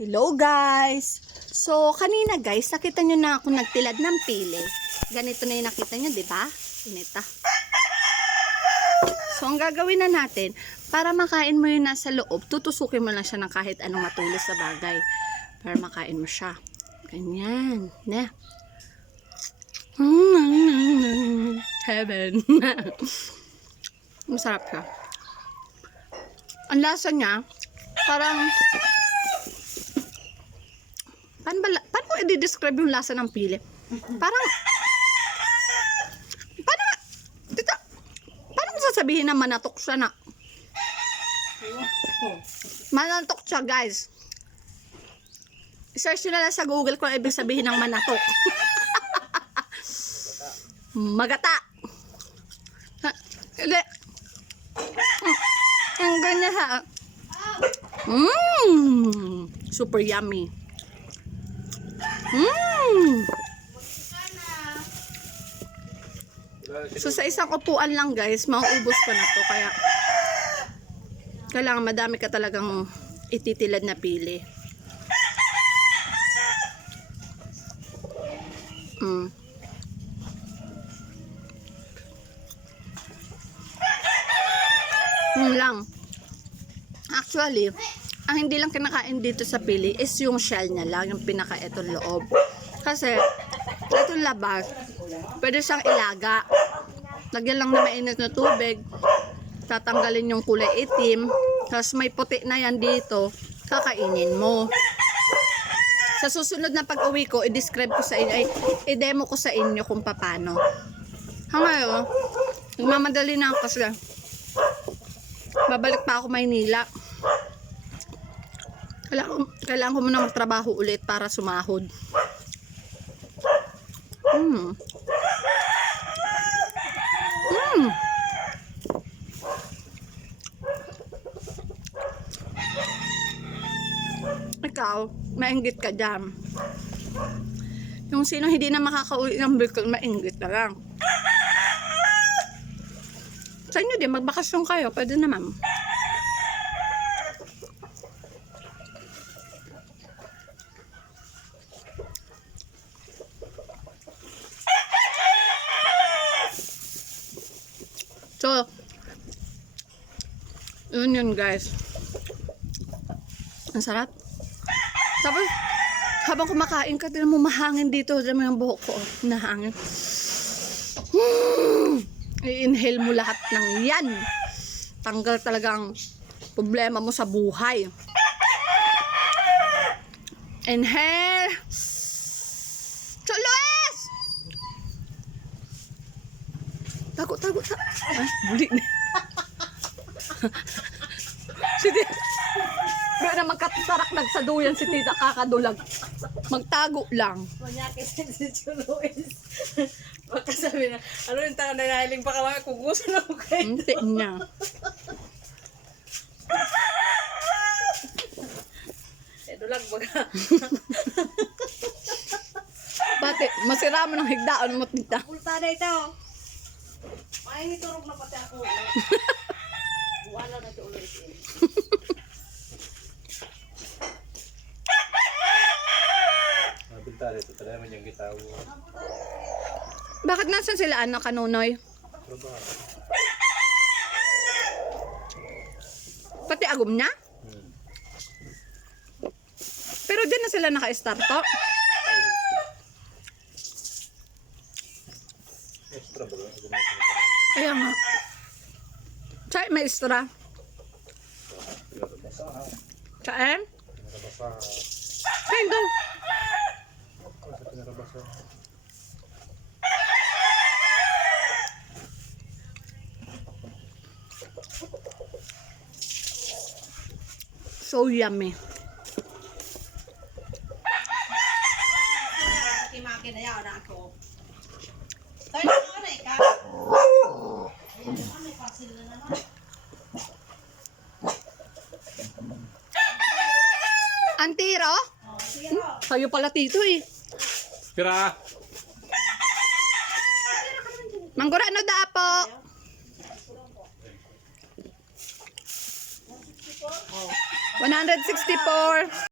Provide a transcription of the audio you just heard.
Hello guys! So, kanina guys, nakita nyo na ako nagtilad ng pili. Ganito na yung nakita nyo, di ba? Ganito. So, ang gagawin na natin, para makain mo yung nasa loob, tutusukin mo lang siya ng kahit anong matulis sa bagay. Para makain mo siya. Ganyan. Na. Heaven. Masarap siya. Ang lasa niya, parang paano ko i-describe yung lasa ng pili? Paano mo sasabihin na manatok siya na? Manatok siya, guys. I-search nyo na lang sa Google kung ibig sabihin ng manatok. Magata. Ang ganyan ha. Super yummy. So sa isang upuan lang guys, mauubos ka na to. Kaya kailangan madami ka talagang ititilad na pili. Yun lang. Actually, ang hindi lang kinakain dito sa pili is yung shell niya lang, yung pinaka etong loob. Kasi, itong labas, pwede siyang ilaga. Lagyan lang na mainit na tubig, tatanggalin yung kulay itim, tapos may puti na yan dito, kakainin mo. Sa susunod na pag-uwi ko, i-describe ko sa inyo, i-demo ko sa inyo kung paano. Ngayon, nagmamadali na ako kasi babalik pa ako Maynila. Kailangan ko muna magtrabaho ulit para sumahod. Ikaw, mainggit ka dyan. Yung sino hindi na makakauwi ng Bicol, mainggit na lang. Sa inyo din, magbakasyon kayo, pwede naman. So, yun guys. Ang sarap. Tapos, habang kumakain ka, din mo mahangin dito. Diyan mo yung buhok ko. Nahangin. I-inhale mo lahat ng yan. Tanggal talagang problema mo sa buhay. Inhale. Chuloes! Tago. Ay, buli na. Si Tita. Pero na magkatarak nagsaduyan si Tita kakadulag. Magtago lang. Manyakis si Chuloes. Baka sabi na, ano yung tanga nangahiling pa kami kung gusto na ko kayo. Hindi niya. Dulag baga. Bate, masira mo ng higdaan mo, Tita. Pulta na ito. Ay, turog na pati ako. Buwala na ito ulit. Nabintari ito talaga man yung gitaw. Bakit nasan sila anak kanunoy? Pati agom niya? Pero din na sila naka-starto. Extra ba? Kaya nga. Chay, may extra. Kain? Kain doon. So yummy. Kimaki na yan ako. Tayo na ako na ikaw. Ano pa sila na naman? Antiro? Kayo pala tito eh. Pira! Manggura ano dapo? 164.